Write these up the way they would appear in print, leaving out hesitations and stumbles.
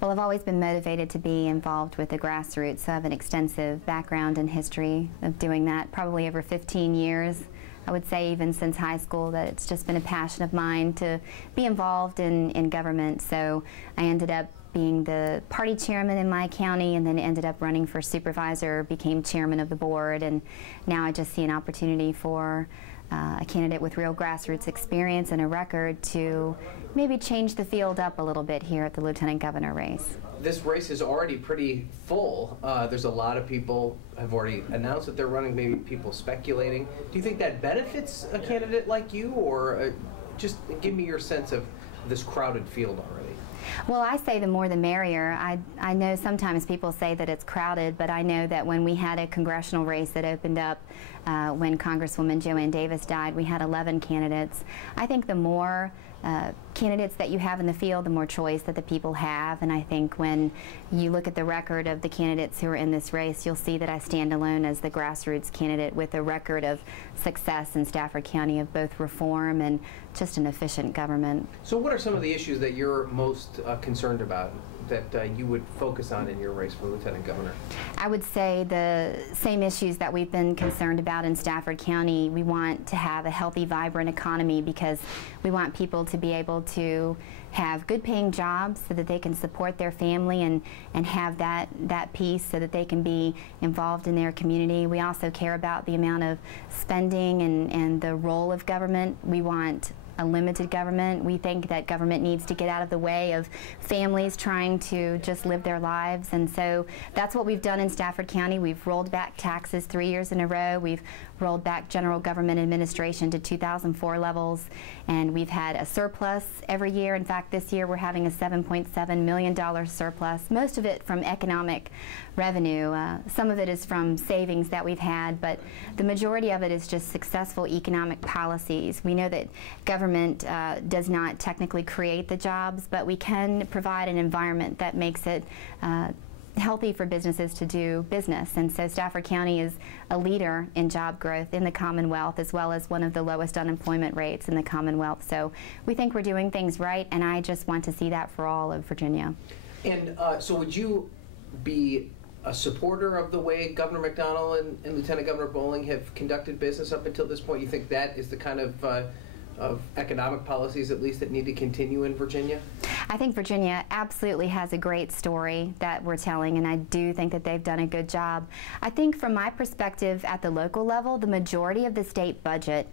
Well, I've always been motivated to be involved with the grassroots, so I have an extensive background and history of doing that, probably over 15 years. I would say even since high school that it's just been a passion of mine to be involved in government. So I ended up being the party chairman in my county, and then ended up running for supervisor, became chairman of the board, and now I just see an opportunity for a candidate with real grassroots experience and a record to maybe change the field up a little bit here at the lieutenant governor race. This race is already pretty full. There's a lot of people have already announced that they're running, maybe people speculating. Do you think that benefits a candidate like you, or just give me your sense of this crowded field already? Well, I say the more the merrier. I know sometimes people say that it's crowded, but I know that when we had a congressional race that opened up when Congresswoman Joanne Davis died, we had 11 candidates. I think the more candidates that you have in the field, the more choice that the people have, and I think when you look at the record of the candidates who are in this race, you'll see that I stand alone as the grassroots candidate with a record of success in Stafford County of both reform and just an efficient government. So what are some of the issues that you're most concerned about that you would focus on in your race for lieutenant governor? I would say the same issues that we've been concerned about in Stafford County. We want to have a healthy, vibrant economy because we want people to be able to have good paying jobs so that they can support their family and have that piece so that they can be involved in their community. We also care about the amount of spending and the role of government. We want a limited government. We think that government needs to get out of the way of families trying to just live their lives, and so that's what we've done in Stafford County. We've rolled back taxes 3 years in a row. We've rolled back general government administration to 2004 levels, and we've had a surplus every year. In fact, this year we're having a $7.7 million surplus, most of it from economic revenue. Some of it is from savings that we've had, but the majority of it is just successful economic policies. We know that government does not technically create the jobs, but we can provide an environment that makes it healthy for businesses to do business. And so Stafford County is a leader in job growth in the Commonwealth, as well as one of the lowest unemployment rates in the Commonwealth. So we think we're doing things right, and I just want to see that for all of Virginia. And so would you be a supporter of the way Governor McDonnell and Lieutenant Governor Bowling have conducted business up until this point? You think that is the kind of economic policies, at least, that need to continue in Virginia? I think Virginia absolutely has a great story that we're telling, and I do think that they've done a good job. I think from my perspective at the local level, the majority of the state budget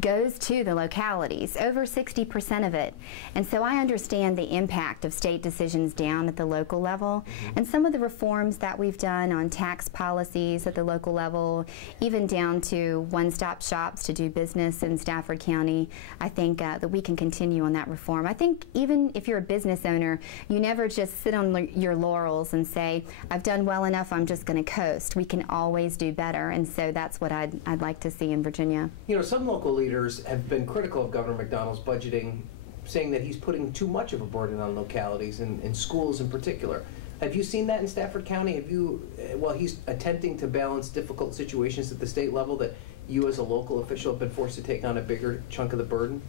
goes to the localities, over 60% of it. And so I understand the impact of state decisions down at the local level, and some of the reforms that we've done on tax policies at the local level, even down to one-stop shops to do business in Stafford County. I think that we can continue on that reform. I think even if you're a business owner, you never just sit on your laurels and say, I've done well enough, I'm just going to coast. We can always do better, and so that's what I'd like to see in Virginia. You know, some local leaders have been critical of Governor McDonnell's budgeting, saying that he's putting too much of a burden on localities and schools in particular. Have you seen that in Stafford County? Have you, while he's attempting to balance difficult situations at the state level, that you as a local official have been forced to take on a bigger chunk of the burden?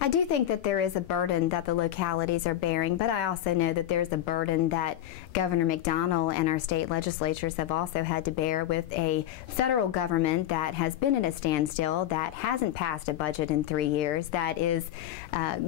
I do think that there is a burden that the localities are bearing, but I also know that there's a burden that Governor McDonnell and our state legislatures have also had to bear with a federal government that has been at a standstill, that hasn't passed a budget in 3 years, that is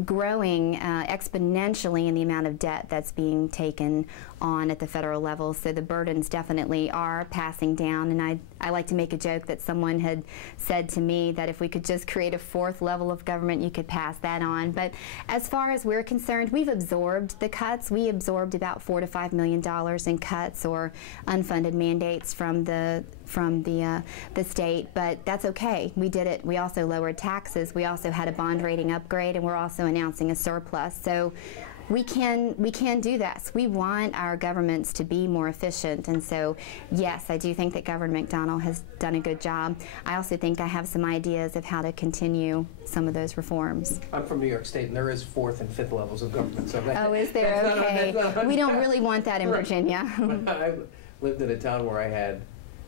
growing exponentially in the amount of debt that's being taken on at the federal level. So the burdens definitely are passing down, and I like to make a joke that someone had said to me that if we could just create a fourth level of government, you could pass that on. But as far as we're concerned, we've absorbed the cuts. We absorbed about $4 to $5 million in cuts or unfunded mandates from the state, but that's okay. We did it. We also lowered taxes. We also had a bond rating upgrade, and we're also announcing a surplus. So we can do this. We want our governments to be more efficient, and so yes, I do think that Governor McDonnell has done a good job. I also think I have some ideas of how to continue some of those reforms. I'm from New York State, and there is fourth and fifth levels of government. So oh, is there? Okay. We don't really want that in Virginia. I lived in a town where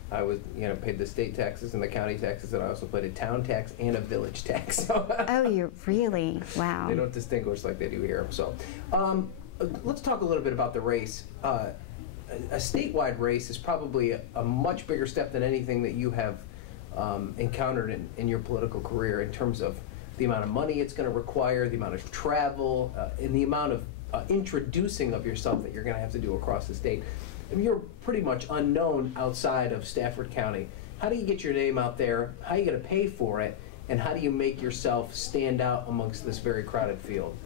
I was, paid the state taxes and the county taxes, and I also paid a town tax and a village tax. So oh, you're really? Wow. They don't distinguish like they do here. So, let's talk a little bit about the race. A statewide race is probably a much bigger step than anything that you have encountered in your political career, in terms of the amount of money it's going to require, the amount of travel, and the amount of introducing of yourself that you're going to have to do across the state. I mean, you're pretty much unknown outside of Stafford County. How do you get your name out there? How are you going to pay for it? And how do you make yourself stand out amongst this very crowded field?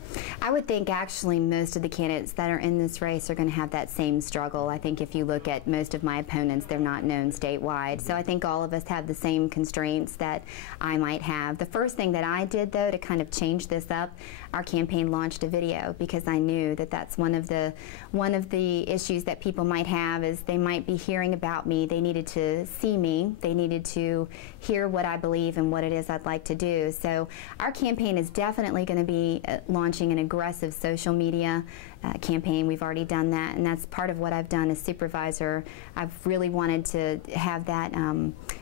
I would think actually most of the candidates that are in this race are going to have that same struggle. I think if you look at most of my opponents, they're not known statewide. So I think all of us have the same constraints that I might have. The first thing that I did, though, to kind of change this up, our campaign launched a video, because I knew that that's one of the issues that people might have, is they might be hearing about me. They needed to see me. They needed to hear what I believe and what it is I'd like to do. So our campaign is definitely going to be launching an aggressive social media campaign. We've already done that, and that's part of what I've done as supervisor. I've really wanted to have that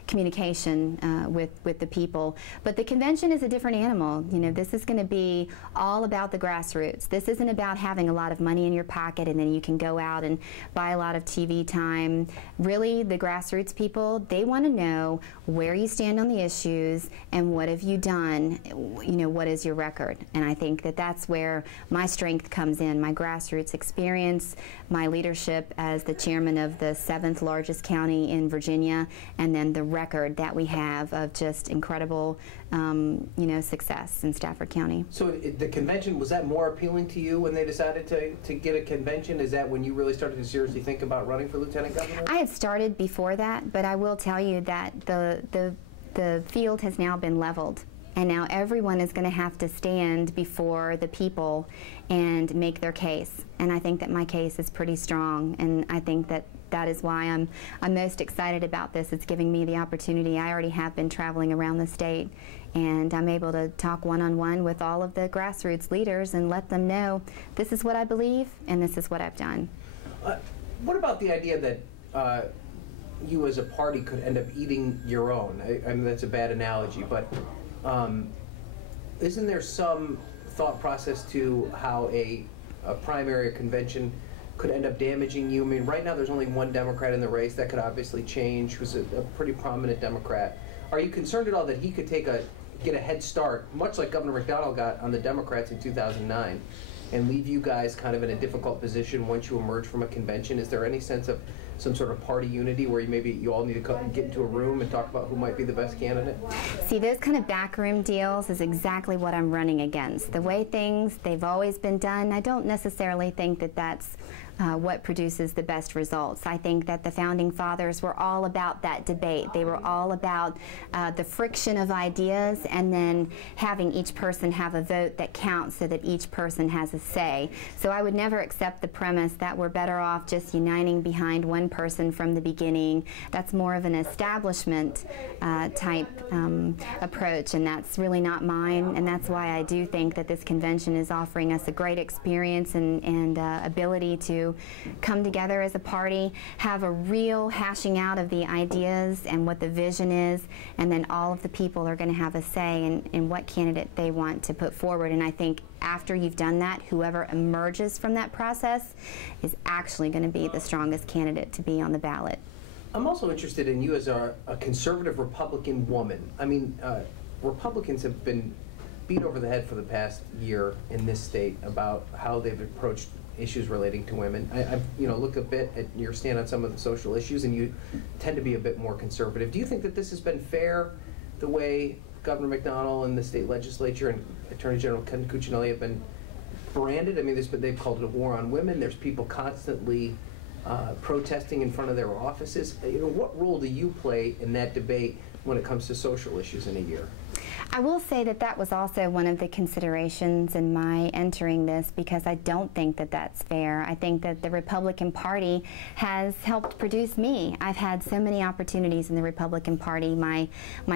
communication with the people. But the convention is a different animal. You know, this is going to be all about the grassroots. This isn't about having a lot of money in your pocket and then you can go out and buy a lot of TV time. Really, the grassroots people, they want to know where you stand on the issues and what have you done. You know, what is your record? And I think that that's where my strength comes in, my grassroots experience, my leadership as the chairman of the 7th largest county in Virginia, and then the record that we have of just incredible you know, success in Stafford County. So the convention, was that more appealing to you when they decided to get a convention? Is that when you really started to seriously think about running for lieutenant governor? I had started before that, but I will tell you that the field has now been leveled. And now everyone is going to have to stand before the people and make their case. And I think that my case is pretty strong, and I think that that is why I'm most excited about this. It's giving me the opportunity. I already have been traveling around the state, and I'm able to talk one-on-one with all of the grassroots leaders and let them know this is what I believe and this is what I've done. What about the idea that you as a party could end up eating your own? I mean, that's a bad analogy, but isn't there some thought process to how a primary or convention could end up damaging you? I mean, right now there's only one Democrat in the race. That could obviously change, who's a pretty prominent Democrat. Are you concerned at all that he could get a head start, much like Governor McDonnell got on the Democrats in 2009, and leave you guys kind of in a difficult position once you emerge from a convention? Is there any sense of some sort of party unity where maybe you all need to get into a room and talk about who might be the best candidate? See, those kind of backroom deals is exactly what I'm running against. The way they've always been done, I don't necessarily think that that's what produces the best results. I think that the Founding Fathers were all about that debate. They were all about the friction of ideas and then having each person have a vote that counts so that each person has a say. So I would never accept the premise that we're better off just uniting behind one person from the beginning. That's more of an establishment type approach, and that's really not mine, and that's why I do think that this convention is offering us a great experience and ability to come together as a party, have a real hashing out of the ideas and what the vision is, and then all of the people are going to have a say in what candidate they want to put forward. And I think after you've done that, whoever emerges from that process is actually going to be the strongest candidate to be on the ballot. I'm also interested in you as a conservative Republican woman. I mean, Republicans have been beat over the head for the past year in this state about how they've approached issues relating to women. I've looked a bit at your stand on some of the social issues, and you tend to be a bit more conservative. Do you think that this has been fair, the way Governor McDonnell and the state legislature and Attorney General Ken Cuccinelli have been branded? I mean, they've called it a war on women. There's people constantly protesting in front of their offices. What role do you play in that debate when it comes to social issues in a year? I will say that that was also one of the considerations in my entering this, because I don't think that that's fair. I think that the Republican Party has helped produce me. I've had so many opportunities in the Republican Party. My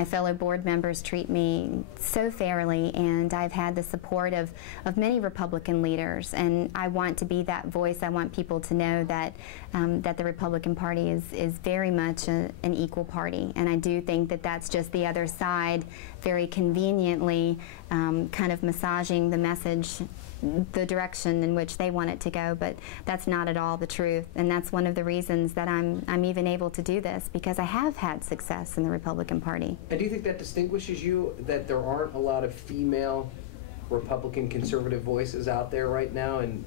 fellow board members treat me so fairly, and I've had the support of many Republican leaders, and I want to be that voice. I want people to know that that the Republican Party is very much an equal party, and I do think that that's just the other side very conveniently kind of massaging the message the direction in which they want it to go, but that's not at all the truth. And that's one of the reasons that I'm even able to do this, because I have had success in the Republican Party. And do you think that distinguishes you, that there aren't a lot of female Republican conservative voices out there right now, and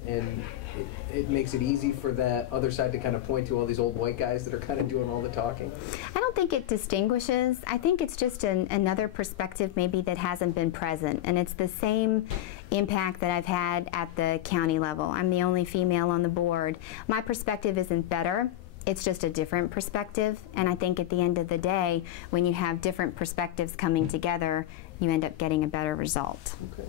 it makes it easy for that other side to kind of point to all these old white guys that are kind of doing all the talking? I don't think it distinguishes. I think it's just another perspective maybe that hasn't been present, and it's the same impact that I've had at the county level. I'm the only female on the board. My perspective isn't better. It's just a different perspective, and I think at the end of the day, when you have different perspectives coming together, you end up getting a better result. Okay.